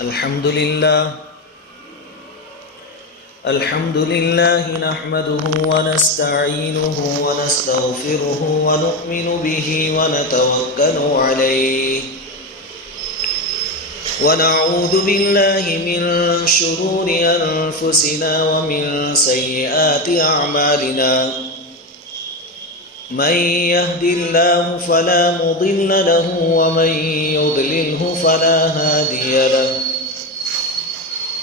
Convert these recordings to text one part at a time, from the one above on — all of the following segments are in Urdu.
الحمد لله نحمده ونستعينه ونستغفره ونؤمن به ونتوكل عليه ونعوذ بالله من شرور أنفسنا ومن سيئات أعمالنا من يهد الله فلا مضل له ومن يضلله فلا هادي له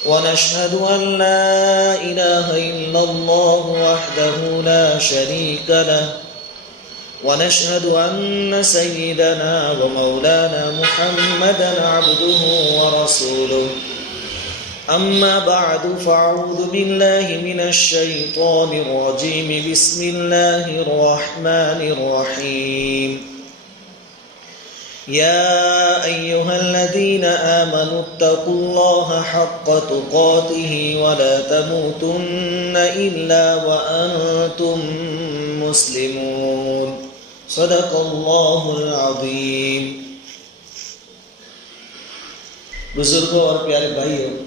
ونشهد أن لا إله إلا الله وحده لا شريك له ونشهد أن سيدنا ومولانا محمدا عبده ورسوله أما بعد فأعوذ بالله من الشيطان الرجيم بسم الله الرحمن الرحيم يا أيها الذين آمنوا اتقوا الله حق تقاته ولا تموتن إلا وأنتم مسلمون صدق الله العظيم. بزرگوں اور پیارے بھائیوں،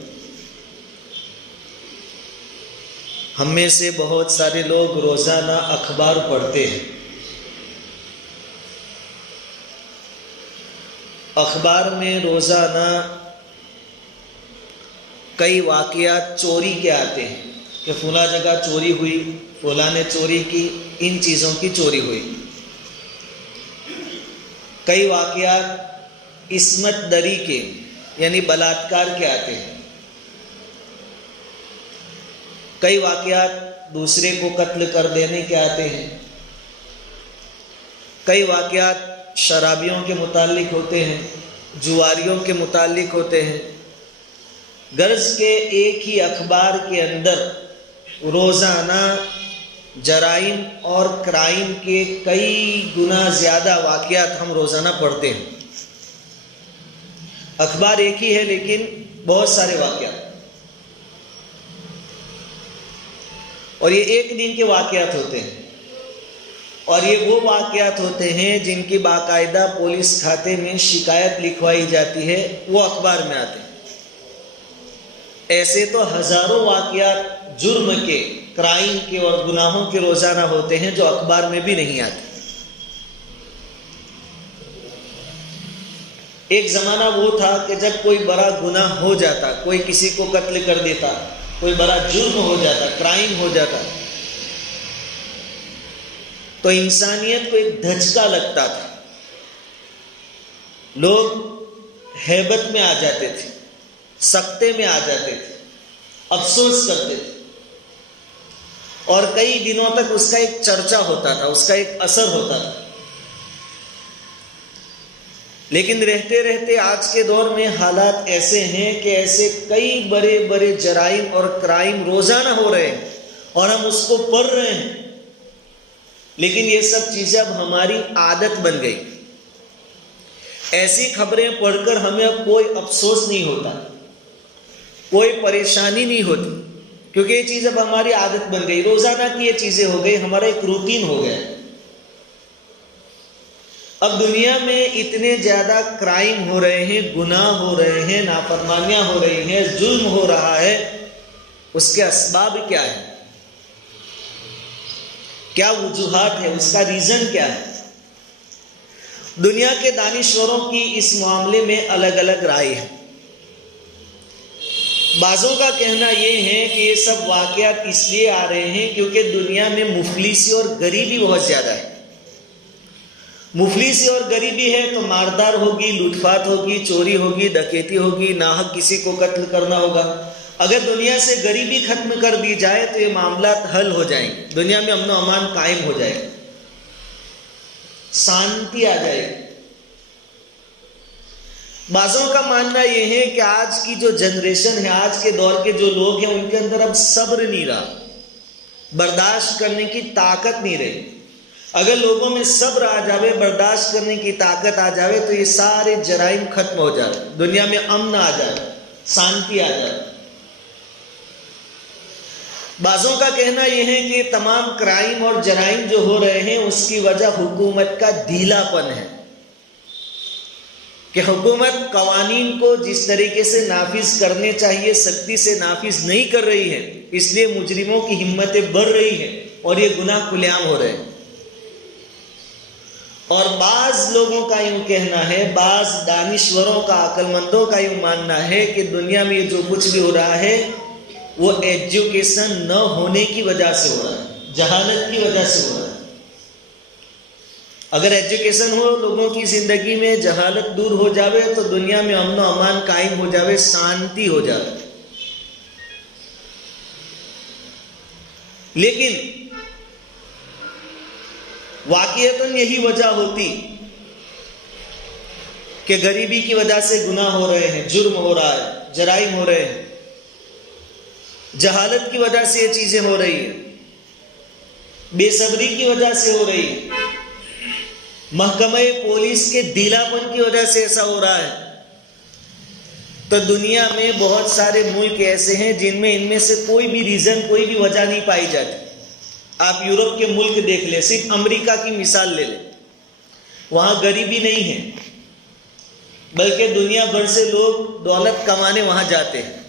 ہم میں سے بہت سارے لوگ روزانہ اخبار پڑھتے ہیں. اخبار میں روزانہ کئی واقعات چوری کے آتے ہیں کہ فلاں جگہ چوری ہوئی، فلاں نے چوری کی، ان چیزوں کی چوری ہوئی. کئی واقعات عصمت دری کے یعنی بلاತ್ಕಾರ کے آتے ہیں. کئی واقعات دوسرے کو قتل کر دینے کے آتے ہیں. کئی واقعات شرابیوں کے متعلق ہوتے ہیں، جواریوں کے متعلق ہوتے ہیں. غرض کے ایک ہی اخبار کے اندر روزانہ جرائم اور کرائم کے کئی گنا زیادہ واقعات ہم روزانہ پڑھتے ہیں. اخبار ایک ہی ہے لیکن بہت سارے واقعات، اور یہ ایک دن کے واقعات ہوتے ہیں، اور یہ وہ واقعات ہوتے ہیں جن کی باقاعدہ پولیس کھاتے میں شکایت لکھوائی جاتی ہے، وہ اخبار میں آتے ہیں. ایسے تو ہزاروں واقعات جرم کے، کرائم کے اور گناہوں کے روزانہ ہوتے ہیں جو اخبار میں بھی نہیں آتے. ایک زمانہ وہ تھا کہ جب کوئی بڑا گناہ ہو جاتا، کوئی کسی کو قتل کر دیتا، کوئی بڑا جرم ہو جاتا، کرائم ہو جاتا، تو انسانیت کو ایک دھچکا لگتا تھا. لوگ ہیبت میں آ جاتے تھے، سکتے میں آ جاتے تھے، افسوس کرتے تھے، اور کئی دنوں تک اس کا ایک چرچا ہوتا تھا، اس کا ایک اثر ہوتا تھا. لیکن رہتے رہتے آج کے دور میں حالات ایسے ہیں کہ ایسے کئی بڑے بڑے جرائم اور کرائم روزانہ ہو رہے ہیں اور ہم اس کو پڑھ رہے ہیں، لیکن یہ سب چیزیں اب ہماری عادت بن گئی. ایسی خبریں پڑھ کر ہمیں اب کوئی افسوس نہیں ہوتا، کوئی پریشانی نہیں ہوتی، کیونکہ یہ چیز اب ہماری عادت بن گئی. روزانہ کی یہ چیزیں ہو گئی، ہمارا ایک روٹین ہو گیا. اب دنیا میں اتنے زیادہ کرائم ہو رہے ہیں، گناہ ہو رہے ہیں، نافرمانیاں ہو رہی ہیں، ظلم ہو رہا ہے. اس کے اسباب کیا ہے؟ کیا وجوہات ہے؟ اس کا ریزن کیا ہے؟ دنیا کے دانشوروں کی اس معاملے میں الگ الگ رائے ہے. بعضوں کا کہنا یہ ہے کہ یہ سب واقعات اس لیے آ رہے ہیں کیونکہ دنیا میں مفلسی اور غریبی بہت زیادہ ہے. مفلسی اور غریبی ہے تو ماردار ہوگی، لوٹپاٹ ہوگی، چوری ہوگی، ڈکیتی ہوگی، ناحق کسی کو قتل کرنا ہوگا. اگر دنیا سے غریبی ختم کر دی جائے تو یہ معاملات حل ہو جائیں گے، دنیا میں امن و امان قائم ہو جائے گا، شانتی آ جائے گی. بعضوں کا ماننا یہ ہے کہ آج کی جو جنریشن ہے، آج کے دور کے جو لوگ ہیں، ان کے اندر اب صبر نہیں رہا، برداشت کرنے کی طاقت نہیں رہی. اگر لوگوں میں صبر آ جاوے، برداشت کرنے کی طاقت آ جاوے تو یہ سارے جرائم ختم ہو جائے، دنیا میں امن آ جائے، شانتی آ جائے. بعضوں کا کہنا یہ ہے کہ تمام کرائم اور جرائم جو ہو رہے ہیں اس کی وجہ حکومت کا ڈھیلا پن ہے. کہ حکومت قوانین کو جس طریقے سے نافذ کرنے چاہیے سختی سے نافذ نہیں کر رہی ہے، اس لیے مجرموں کی ہمتیں بڑھ رہی ہیں اور یہ گناہ کھلے عام ہو رہے ہیں۔ اور بعض لوگوں کا یوں کہنا ہے، بعض دانشوروں کا، عقل مندوں کا یوں ماننا ہے کہ دنیا میں جو کچھ بھی ہو رہا ہے وہ ایجوکیشن نہ ہونے کی وجہ سے ہو رہا ہے، جہالت کی وجہ سے ہو رہا ہے۔ اگر ایجوکیشن ہو، لوگوں کی زندگی میں جہالت دور ہو جاوے تو دنیا میں امن و امان قائم ہو جاوے، شانتی ہو جاوے۔ لیکن واقعتاً یہی وجہ ہوتی کہ غریبی کی وجہ سے گناہ ہو رہے ہیں، جرم ہو رہا ہے، جرائم ہو رہے ہیں، جہالت کی وجہ سے یہ چیزیں ہو رہی ہیں، بے صبری کی وجہ سے ہو رہی ہے، محکمہ پولیس کے ڈھیلا پن کی وجہ سے ایسا ہو رہا ہے۔ تو دنیا میں بہت سارے ملک ایسے ہیں جن میں ان میں سے کوئی بھی ریزن، کوئی بھی وجہ نہیں پائی جاتی۔ آپ یورپ کے ملک دیکھ لیں، صرف امریکہ کی مثال لے لیں، وہاں غریبی نہیں ہے، بلکہ دنیا بھر سے لوگ دولت کمانے وہاں جاتے ہیں۔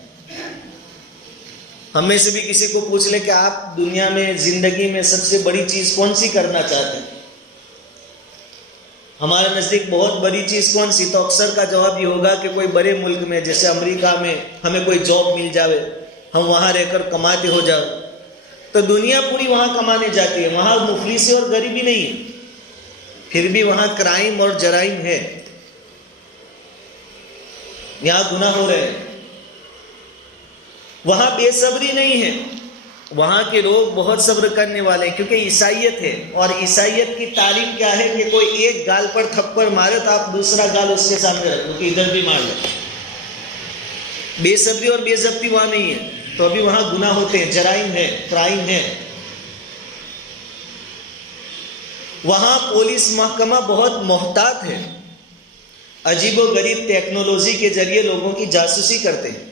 ہم میں سے بھی کسی کو پوچھ لیں کہ آپ دنیا میں زندگی میں سب سے بڑی چیز کون سی کرنا چاہتے ہیں، ہمارے نزدیک بہت بڑی چیز کون سی، تو اکثر کا جواب یہ ہوگا کہ کوئی بڑے ملک میں جیسے امریکہ میں ہمیں کوئی جاب مل جاوے، ہم وہاں رہ کر کماتے ہو جاؤ۔ تو دنیا پوری وہاں کمانے جاتی ہے، وہاں مفلسی اور غریبی نہیں ہے، پھر بھی وہاں کرائم اور جرائم ہے، یہاں گناہ ہو رہے ہیں۔ وہاں بے صبری نہیں ہے، وہاں کے لوگ بہت صبر کرنے والے ہیں، کیونکہ عیسائیت ہے، اور عیسائیت کی تعلیم کیا ہے کہ کوئی ایک گال پر تھپڑ مارے تو آپ دوسرا گال اس کے سامنے رکھ دو کہ ادھر بھی مار لو۔ بے صبری اور بے ضبطی وہاں نہیں ہے، تو ابھی وہاں گناہ ہوتے ہیں، جرائم ہے، کرائم ہے۔ وہاں پولیس محکمہ بہت محتاط ہے، عجیب و غریب ٹیکنالوجی کے ذریعے لوگوں کی جاسوسی کرتے ہیں،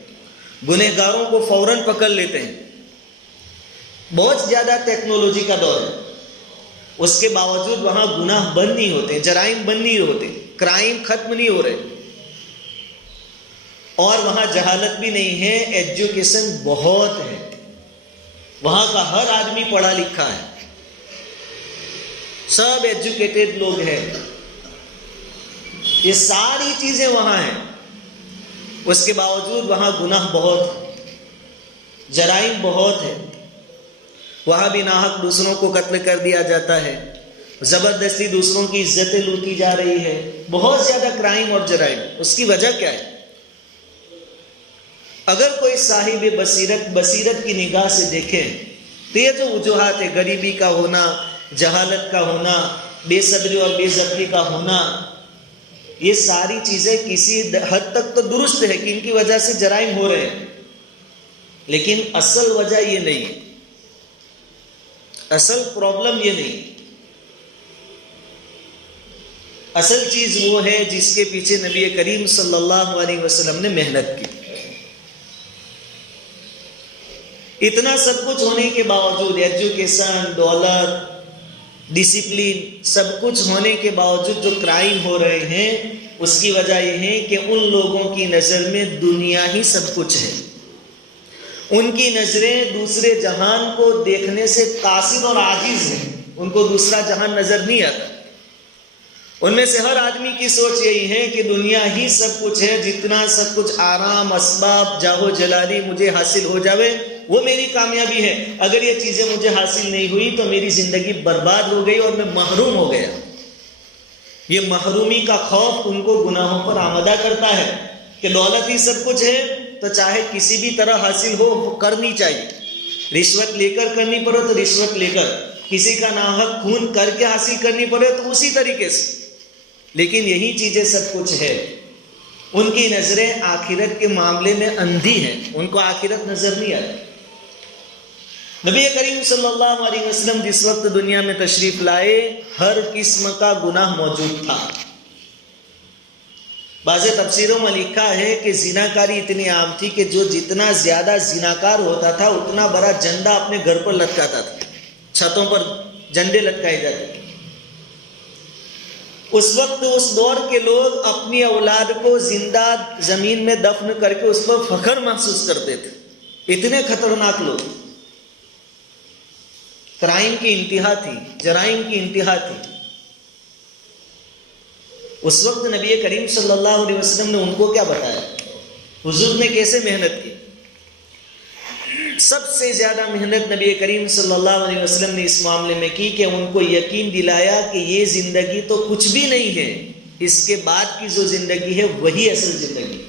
گنہگاروں کو فوراً پکڑ لیتے ہیں، بہت زیادہ ٹیکنالوجی کا دور ہے۔ اس کے باوجود وہاں گناہ بند نہیں ہوتے، جرائم بند نہیں ہوتے، کرائم ختم نہیں ہو رہے، اور وہاں جہالت بھی نہیں ہے، ایجوکیشن بہت ہے، وہاں کا ہر آدمی پڑھا لکھا ہے، سب ایجوکیٹڈ لوگ ہیں، یہ ساری چیزیں وہاں ہیں۔ اس کے باوجود وہاں گناہ بہت، جرائم بہت ہے، وہاں بھی ناحق دوسروں کو قتل کر دیا جاتا ہے، زبردستی دوسروں کی عزتیں لوٹی جا رہی ہے، بہت زیادہ کرائم اور جرائم۔ اس کی وجہ کیا ہے؟ اگر کوئی صاحب بصیرت کی نگاہ سے دیکھیں تو یہ جو وجوہات ہے، غریبی کا ہونا، جہالت کا ہونا، بے صبری اور بے ضبطی کا ہونا، یہ ساری چیزیں کسی حد تک تو درست ہے کہ ان کی وجہ سے جرائم ہو رہے ہیں، لیکن اصل وجہ یہ نہیں ہے، اصل پرابلم یہ نہیں، اصل چیز وہ ہے جس کے پیچھے نبی کریم صلی اللہ علیہ وسلم نے محنت کی۔ اتنا سب کچھ ہونے کے باوجود، ایجوکیشن، دولت، ڈسپلن، سب کچھ ہونے کے باوجود جو کرائم ہو رہے ہیں، اس کی وجہ یہ ہے کہ ان لوگوں کی نظر میں دنیا ہی سب کچھ ہے، ان کی نظریں دوسرے جہان کو دیکھنے سے قاصر اور عاجز ہیں، ان کو دوسرا جہان نظر نہیں آتا۔ ان میں سے ہر آدمی کی سوچ یہی ہے کہ دنیا ہی سب کچھ ہے، جتنا سب کچھ آرام، اسباب، جاہ و جلالی مجھے حاصل ہو جاوے وہ میری کامیابی ہے، اگر یہ چیزیں مجھے حاصل نہیں ہوئی تو میری زندگی برباد ہو گئی اور میں محروم ہو گیا۔ یہ محرومی کا خوف ان کو گناہوں پر آمادہ کرتا ہے کہ دولت ہی سب کچھ ہے تو چاہے کسی بھی طرح حاصل ہو وہ کرنی چاہیے، رشوت لے کر کرنی پڑے تو رشوت لے کر، کسی کا ناحق خون کر کے حاصل کرنی پڑے تو اسی طریقے سے، لیکن یہی چیزیں سب کچھ ہے۔ ان کی نظریں آخرت کے معاملے میں اندھی ہیں، ان کو آخرت نظر نہیں آتی۔ نبی کریم صلی اللہ علیہ وسلم جس وقت دنیا میں تشریف لائے، ہر قسم کا گناہ موجود تھا۔ بعض تفسیروں میں لکھا ہے کہ زناکاری اتنی عام تھی کہ جو جتنا زیادہ زناکار ہوتا تھا اتنا بڑا جھنڈا اپنے گھر پر لٹکاتا تھا، چھتوں پر جھنڈے لٹکائے جاتے تھے۔ اس وقت اس دور کے لوگ اپنی اولاد کو زندہ زمین میں دفن کر کے اس پر فخر محسوس کرتے تھے. اتنے خطرناک لوگ. کرائم کی انتہا تھی, جرائم کی انتہا تھی. اس وقت نبی کریم صلی اللہ علیہ وسلم نے ان کو کیا بتایا, حضور نے کیسے محنت کی. سب سے زیادہ محنت نبی کریم صلی اللہ علیہ وسلم نے اس معاملے میں کی کہ ان کو یقین دلایا کہ یہ زندگی تو کچھ بھی نہیں ہے, اس کے بعد کی جو زندگی ہے وہی اصل زندگی.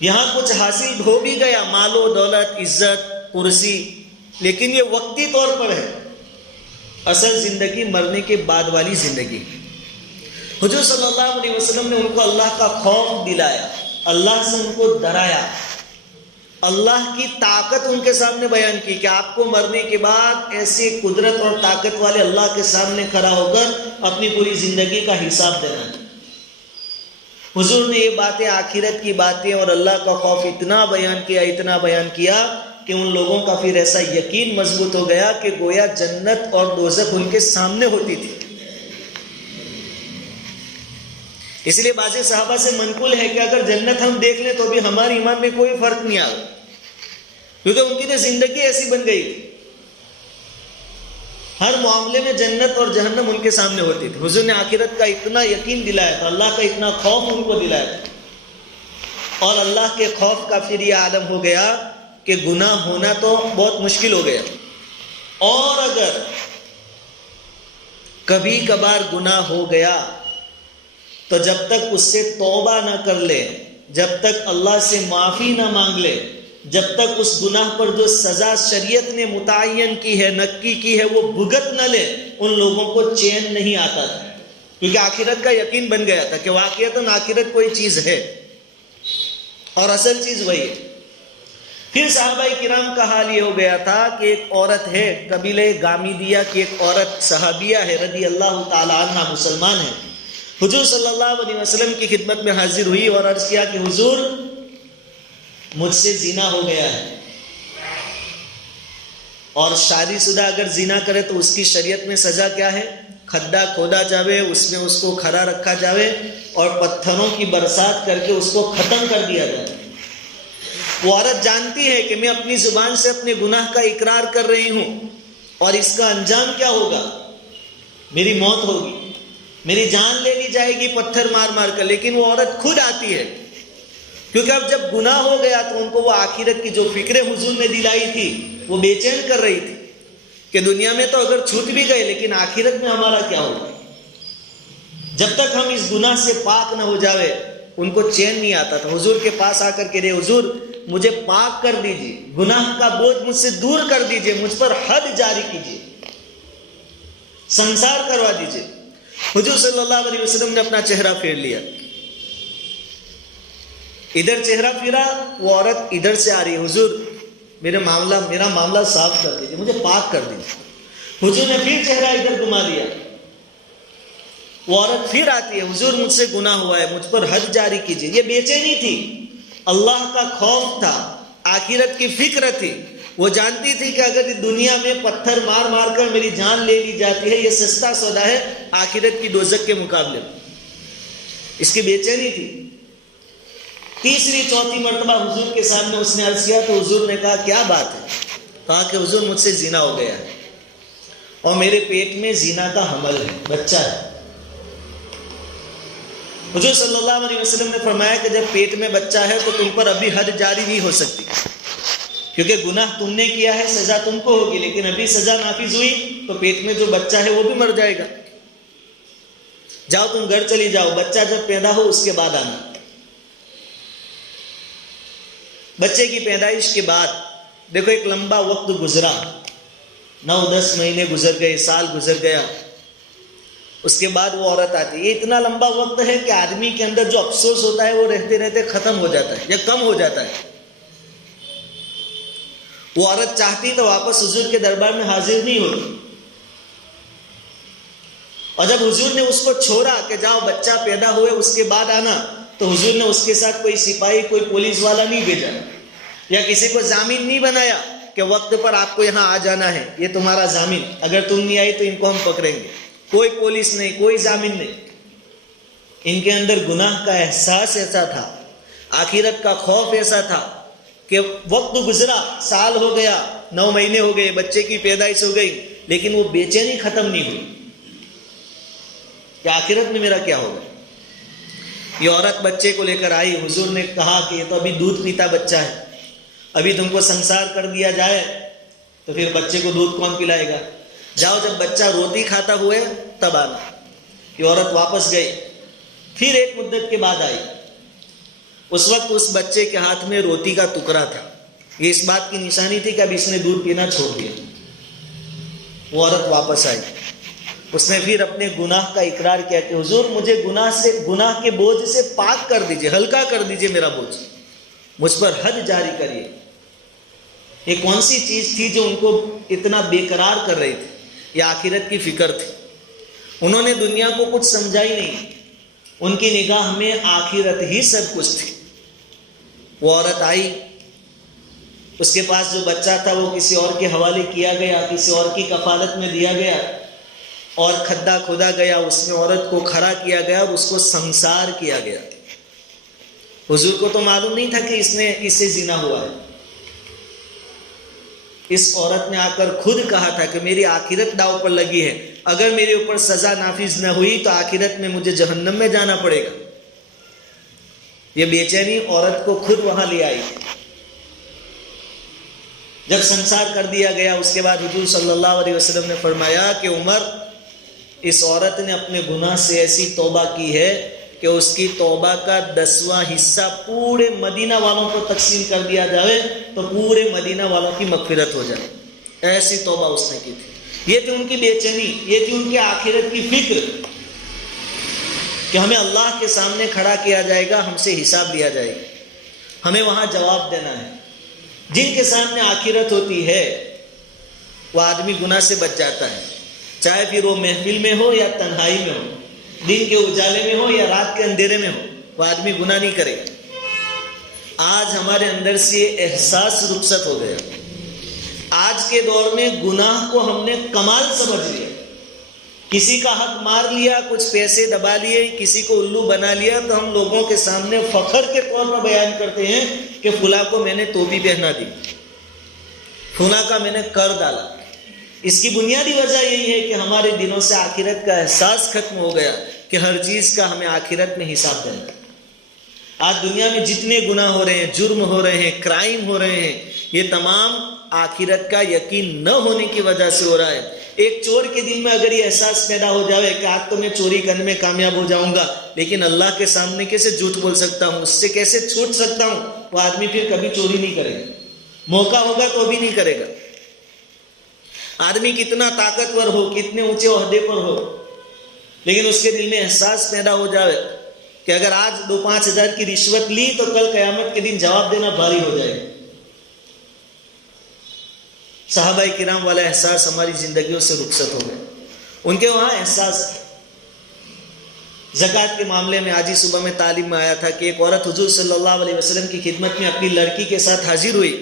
یہاں کچھ حاصل ہو بھی گیا, مال و دولت, عزت, کرسی, لیکن یہ وقتی طور پر ہے. اصل زندگی مرنے کے بعد والی زندگی. حضور صلی اللہ علیہ وسلم نے ان کو اللہ کا خوف دلایا, اللہ سے ان کو ڈرایا, اللہ کی طاقت ان کے سامنے بیان کی کہ آپ کو مرنے کے بعد ایسے قدرت اور طاقت والے اللہ کے سامنے کھڑا ہو کر اپنی پوری زندگی کا حساب دینا ہے. حضور نے یہ باتیں, آخرت کی باتیں اور اللہ کا خوف اتنا بیان کیا کہ ان لوگوں کا پھر ایسا یقین مضبوط ہو گیا کہ گویا جنت اور دوزخ ان کے سامنے ہوتی تھی. اس لیے بعض صحابہ سے منقول ہے کہ اگر جنت ہم دیکھ لیں تو بھی ہمارے ایمان میں کوئی فرق نہیں آگا, کیونکہ ان کی تو زندگی ایسی بن گئی تھی. ہر معاملے میں جنت اور جہنم ان کے سامنے ہوتی تھی. حضور نے آخرت کا اتنا یقین دلایا تھا, اللہ کا اتنا خوف ان کو دلایا تھا, اور اللہ کے خوف کا پھر یہ عالم ہو گیا کہ گناہ ہونا تو بہت مشکل ہو گیا, اور اگر کبھی کبھار گناہ ہو گیا تو جب تک اس سے توبہ نہ کر لے, جب تک اللہ سے معافی نہ مانگ لے, جب تک اس گناہ پر جو سزا شریعت نے متعین کی ہے, نکی کی ہے, وہ بھگت نہ لے, ان لوگوں کو چین نہیں آتا تھا. کیونکہ آخرت کا یقین بن گیا تھا کہ واقعتاً آخرت کوئی چیز ہے اور اصل چیز وہی ہے. پھر صحابہ کرام کا حال یہ ہو گیا تھا کہ ایک عورت ہے, قبیلہ غامیدیہ کی ایک عورت صحابیہ ہے رضی اللہ تعالی عنہ, مسلمان ہے. حضور صلی اللہ علیہ وسلم کی خدمت میں حاضر ہوئی اور عرض کیا کہ حضور مجھ سے زنا ہو گیا ہے, اور شادی شدہ اگر زنا کرے تو اس کی شریعت میں سزا کیا ہے, کھڈا کھودا جاوے, اس میں اس کو کھڑا رکھا جاوے اور پتھروں کی برسات کر کے اس کو ختم کر دیا جائے. وہ عورت جانتی ہے کہ میں اپنی زبان سے اپنے گناہ کا اقرار کر رہی ہوں, اور اس کا انجام کیا ہوگا, میری موت ہوگی, میری جان لے لی جائے گی پتھر مار مار کر. لیکن وہ عورت خود آتی ہے, کیونکہ اب جب گناہ ہو گیا تو ان کو وہ آخرت کی جو فکریں حضور نے دلائی تھی وہ بے چین کر رہی تھی کہ دنیا میں تو اگر چھوٹ بھی گئے لیکن آخرت میں ہمارا کیا ہوگا. جب تک ہم اس گناہ سے پاک نہ ہو جاوے ان کو چین نہیں آتا تھا. حضور کے پاس آ کر کے رہے, حضور مجھے پاک کر دیجیے, گناہ کا بوجھ مجھ سے دور کر دیجیے, مجھ پر حد جاری کیجیے, سنسار کروا دیجیے. حضور صلی اللہ علیہ وسلم نے اپنا چہرہ پھیر لیا, ادھر چہرہ پھیرا, وہ عورت ادھر سے آ رہی ہے, حضور میرا معاملہ صاف کر دیجیے, مجھے پاک کر دیجیے. حضور نے پھر چہرہ ادھر گھما لیا, وہ عورت پھر آتی ہے, حضور مجھ سے گناہ ہوا ہے, مجھ پر حد جاری کیجیے. یہ بے چینی تھی, اللہ کا خوف تھا, آخرت کی فکر تھی. وہ جانتی تھی کہ اگر دنیا میں پتھر مار مار کر میری جان لے لی جاتی ہے یہ سستا سودا ہے آخرت کی دوزخ کے مقابلے میں. اس کی بے چینی تھی. تیسری چوتھی مرتبہ حضور کے سامنے اس نے عرض کیا تو حضور نے کہا کیا بات ہے؟ کہا کہ حضور مجھ سے زنا ہو گیا ہے اور میرے پیٹ میں زنا کا حمل ہے, بچہ ہے. حضور صلی اللہ علیہ وسلم نے فرمایا کہ جب پیٹ میں بچہ ہے تو تم پر ابھی حد جاری نہیں ہو سکتی, کیونکہ گناہ تم نے کیا ہے, سزا تم کو ہوگی, لیکن ابھی سزا نافذ ہوئی تو پیٹ میں جو بچہ ہے وہ بھی مر جائے گا. جاؤ تم گھر چلی جاؤ, بچہ جب پیدا ہو اس کے بعد آنا. بچے کی پیدائش کے بعد دیکھو ایک لمبا وقت گزرا, 9-10 مہینے گزر گئے, سال گزر گیا. اس کے بعد وہ عورت آتی ہے. یہ اتنا لمبا وقت ہے کہ آدمی کے اندر جو افسوس ہوتا ہے وہ رہتے رہتے ختم ہو جاتا ہے یا کم ہو جاتا ہے. وہ عورت چاہتی تو واپس حضور کے دربار میں حاضر نہیں ہوتی, اور جب حضور نے اس کو چھوڑا کہ جاؤ بچہ پیدا ہوئے اس کے بعد آنا, تو حضور نے اس کے ساتھ کوئی سپاہی کوئی پولیس والا نہیں بھیجا یا کسی کو ضامن نہیں بنایا کہ وقت پر آپ کو یہاں آ جانا ہے, یہ تمہارا ضامن, اگر تم نہیں آئی تو ان کو ہم پکڑیں گے. کوئی پولیس نہیں, کوئی ضامن نہیں. ان کے اندر گناہ کا احساس ایسا تھا, آخرت کا خوف ایسا تھا کہ وقت گزرا, سال ہو گیا, 9 مہینے ہو گئے, بچے کی پیدائش ہو گئی, لیکن وہ بے چینی ختم نہیں ہوئی کہ آخرت میں میرا کیا ہوگا. یہ عورت بچے کو لے کر آئی, حضور نے کہا کہ یہ تو ابھی دودھ پیتا بچہ ہے, ابھی تم کو سنسار کر دیا جائے تو پھر بچے کو دودھ کون پلائے گا, جاؤ جب بچہ روٹی کھاتا ہوئے تب آنا. یہ عورت واپس گئی, پھر ایک مدت کے بعد آئی. اس وقت اس بچے کے ہاتھ میں روٹی کا ٹکڑا تھا. یہ اس بات کی نشانی تھی کہ اب اس نے دودھ پینا چھوڑ دیا. وہ عورت واپس آئی, اس نے پھر اپنے گناہ کا اقرار کیا کہ حضور مجھے گناہ کے بوجھ سے پاک کر دیجئے, ہلکا کر دیجئے میرا بوجھ, مجھ پر حد جاری کریے. یہ کون سی چیز تھی جو ان کو اتنا بے قرار کر رہی تھی؟ یہ آخرت کی فکر تھی. انہوں نے دنیا کو کچھ سمجھا ہی نہیں, ان کی نگاہ میں آخرت ہی سب کچھ تھی. وہ عورت آئی, اس کے پاس جو بچہ تھا وہ کسی اور کے حوالے کیا گیا, کسی اور کی کفالت میں دیا گیا, اور کھڈا کھودا گیا, اس میں عورت کو کھڑا کیا گیا اور اس کو سنسار کیا گیا. حضور کو تو معلوم نہیں تھا کہ اس سے زنا ہوا ہے. اس عورت نے آ کر خود کہا تھا کہ میری آخرت داؤ پر لگی ہے, اگر میرے اوپر سزا نافذ نہ ہوئی تو آخرت میں مجھے جہنم میں جانا پڑے گا. یہ بے چینی عورت کو خود وہاں لے آئی. جب سنسار کر دیا گیا اس کے بعد حضور صلی اللہ علیہ وسلم نے فرمایا کہ عمر, اس عورت نے اپنے گناہ سے ایسی توبہ کی ہے کہ اس کی توبہ کا 10واں حصہ پورے مدینہ والوں کو تقسیم کر دیا جائے تو پورے مدینہ والوں کی مغفرت ہو جائے. ایسی توبہ اس نے کی تھی. یہ تھی ان کی بے چینی, یہ تھی ان کی آخرت کی فکر کہ ہمیں اللہ کے سامنے کھڑا کیا جائے گا, ہم سے حساب لیا جائے گا, ہمیں وہاں جواب دینا ہے. جن کے سامنے آخرت ہوتی ہے وہ آدمی گناہ سے بچ جاتا ہے, چاہے پھر وہ محفل میں ہو یا تنہائی میں ہو, دن کے اجالے میں ہو یا رات کے اندھیرے میں ہو, وہ آدمی گناہ نہیں کرے گا. آج ہمارے اندر سے یہ احساس رخصت ہو گیا. آج کے دور میں گناہ کو ہم نے کمال سمجھ لیا. کسی کا حق مار لیا, کچھ پیسے دبا لیے, کسی کو الو بنا لیا, تو ہم لوگوں کے سامنے فخر کے طور پر بیان کرتے ہیں کہ فلاں کو میں نے ٹوپی پہنا دی, فلاں کا میں نے کر ڈالا. اس کی بنیادی وجہ یہی ہے کہ ہمارے دلوں سے آخرت کا احساس ختم ہو گیا کہ ہر چیز کا ہمیں آخرت میں حساب دینا ہے. آج دنیا میں جتنے گناہ ہو رہے ہیں, جرم ہو رہے ہیں, کرائم ہو رہے ہیں, یہ تمام آخرت کا یقین نہ ہونے کی وجہ سے ہو رہا ہے. ایک چور کے دل میں اگر یہ احساس پیدا ہو جائے کہ آج تو میں چوری کرنے میں کامیاب ہو جاؤں گا, لیکن اللہ کے سامنے کیسے جھوٹ بول سکتا ہوں, اس سے کیسے چھوٹ سکتا ہوں, وہ آدمی پھر کبھی چوری نہیں کرے گا. موقع ہوگا تو بھی نہیں کرے گا. آدمی کتنا طاقتور ہو, کتنے اونچے عہدے پر ہو, لیکن اس کے دل میں احساس پیدا ہو جائے کہ اگر آج 2-5 ہزار کی رشوت لی تو کل قیامت کے دن جواب دینا بھاری ہو جائے گا. صحابہ کرام والا احساس ہماری زندگیوں سے رخصت ہو گیا. ان کے وہاں احساس. زکوٰۃ کے معاملے میں آج ہی صبح میں تعلیم میں آیا تھا کہ ایک عورت حضور صلی اللہ علیہ وسلم کی خدمت میں اپنی لڑکی کے ساتھ حاضر ہوئی.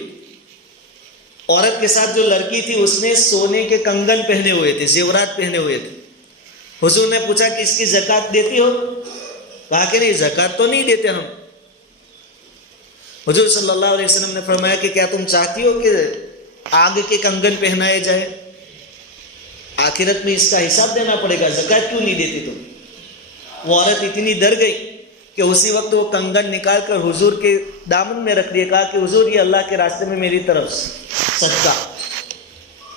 عورت کے ساتھ جو لڑکی تھی اس نے سونے کے کنگن پہنے ہوئے تھے, زیورات پہنے ہوئے تھے. حضور نے پوچھا کہ اس کی زکوٰۃ دیتی ہو؟ کہا کہ نہیں, زکوٰۃ تو نہیں دیتے ہم. حضور صلی اللہ علیہ وسلم نے فرمایا کہ کیا تم چاہتی ہو کہ آگ کے کنگن پہنائے جائے؟ آخرت میں اس کا حساب دینا پڑے گا, زکوٰۃ کیوں نہیں دیتی تم؟ وہ عورت اتنی ڈر گئی کہ اسی وقت وہ کنگن نکال کر حضور کے دامن میں رکھ دیا. کہا کہ حضور یہ اللہ کے راستے میں میری طرف صدقہ.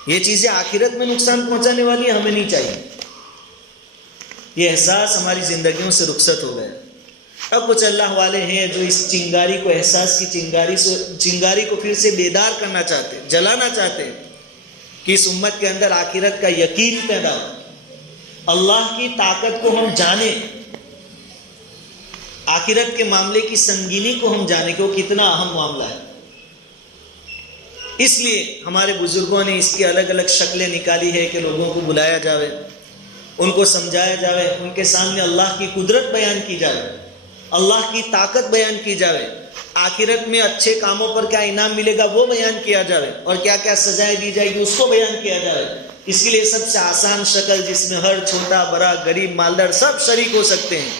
یہ چیزیں آخرت میں نقصان پہنچانے والی ہمیں نہیں چاہیے. یہ احساس ہماری زندگیوں سے رخصت ہو گیا. اب کچھ اللہ والے ہیں جو اس چنگاری کو, احساس کی چنگاری کو پھر سے بیدار کرنا چاہتے ہیں, جلانا چاہتے ہیں کہ اس امت کے اندر آخرت کا یقین پیدا ہو, اللہ کی طاقت کو ہم جانیں, آخرت کے معاملے کی سنگینی کو ہم جانیں کہ وہ کتنا اہم معاملہ ہے. اس لیے ہمارے بزرگوں نے اس کی الگ الگ شکلیں نکالی ہے کہ لوگوں کو بلایا جاوے, ان کو سمجھایا جاوے, ان کے سامنے اللہ کی قدرت بیان کی جائے, اللہ کی طاقت بیان کی جائے, آخرت میں اچھے کاموں پر کیا انعام ملے گا وہ بیان کیا جائے, اور کیا کیا سزائیں دی جائے گی اس کو بیان کیا جائے. اس کے لیے سب سے آسان شکل جس میں ہر چھوٹا بڑا غریب مالدار سب شریک ہو سکتے ہیں،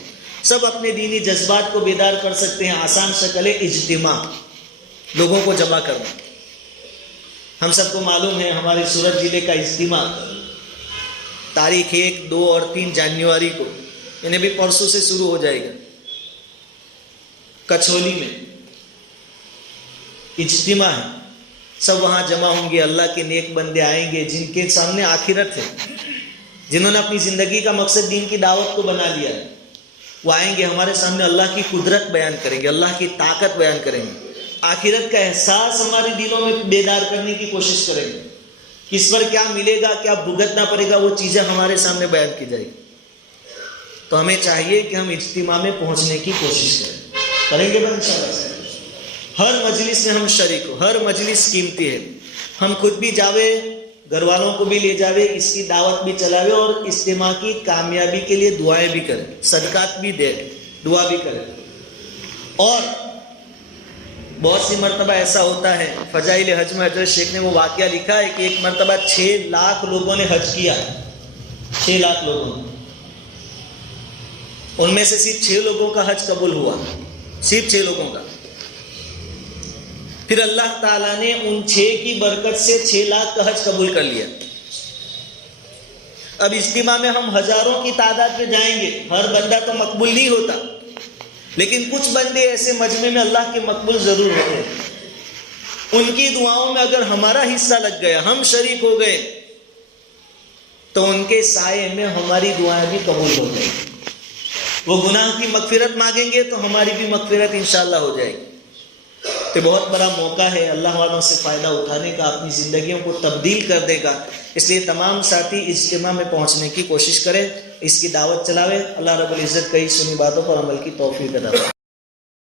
سب اپنے دینی جذبات کو بیدار کر سکتے ہیں، آسان شکل ہے اجتماع، لوگوں کو جمع کرنا۔ ہم سب کو معلوم ہے ہمارے سورت ضلع کا اجتماع تاریخ 1، 2 اور 3 جنوری کو، انہیں بھی پرسوں سے شروع ہو جائے گا، کچھولی میں اجتماع ہے، سب وہاں جمع ہوں گے، اللہ کے نیک بندے آئیں گے جن کے سامنے آخرت ہے، جنہوں نے اپنی زندگی کا مقصد دین کی دعوت کو بنا لیا ہے، وہ آئیں گے ہمارے سامنے، اللہ کی قدرت بیان کریں گے، اللہ کی طاقت بیان کریں گے، آخرت کا احساس ہمارے دلوں میں بیدار کرنے کی کوشش کریں گے، کس پر کیا ملے گا، کیا بھگتنا پڑے گا، وہ چیزیں ہمارے سامنے بیان کی جائے گی۔ تو ہمیں چاہیے کہ ہم اجتماع میں پہنچنے کی کوشش کریں گے بھائی انشاءاللہ۔ ہر مجلس میں ہم شریک ہو، ہر مجلس قیمتی ہے، ہم خود بھی جاوے، گھر والوں کو بھی لے جاوے، اس کی دعوت بھی چلاوے، اور اجتماع کی کامیابی کے لیے دعائیں بھی کریں، صدقات بھی دیں، دعا بھی کریں۔ اور بہت سی مرتبہ ایسا ہوتا ہے، فضائل حج میں حضرت شیخ نے وہ واقعہ لکھا ہے کہ ایک مرتبہ 6 لاکھ لوگوں نے حج کیا، 6 لاکھ لوگوں نے، ان میں سے صرف 6 لوگوں کا حج قبول ہوا، صرف 6 لوگوں کا۔ پھر اللہ تعالیٰ نے ان 6 کی برکت سے 6 لاکھ کا حج قبول کر لیا۔ اب اجتماع میں ہم ہزاروں کی تعداد میں جائیں گے، ہر بندہ تو مقبول نہیں ہوتا، لیکن کچھ بندے ایسے مجمع میں اللہ کے مقبول ضرور ہوتے ہیں، ان کی دعاؤں میں اگر ہمارا حصہ لگ گیا، ہم شریک ہو گئے، تو ان کے سائے میں ہماری دعائیں بھی قبول ہو جائیں گی۔ وہ گناہ کی مغفرت مانگیں گے تو ہماری بھی مغفرت انشاءاللہ ہو جائے گی۔ تو بہت بڑا موقع ہے اللہ والوں سے فائدہ اٹھانے کا، اپنی زندگیوں کو تبدیل کر دے گا، اس لیے تمام ساتھی اجتماع میں پہنچنے کی کوشش کریں، اس کی دعوت چلاویں۔ اللہ رب العزت کئی سنی باتوں پر عمل کی توفیق عطا فرمائے۔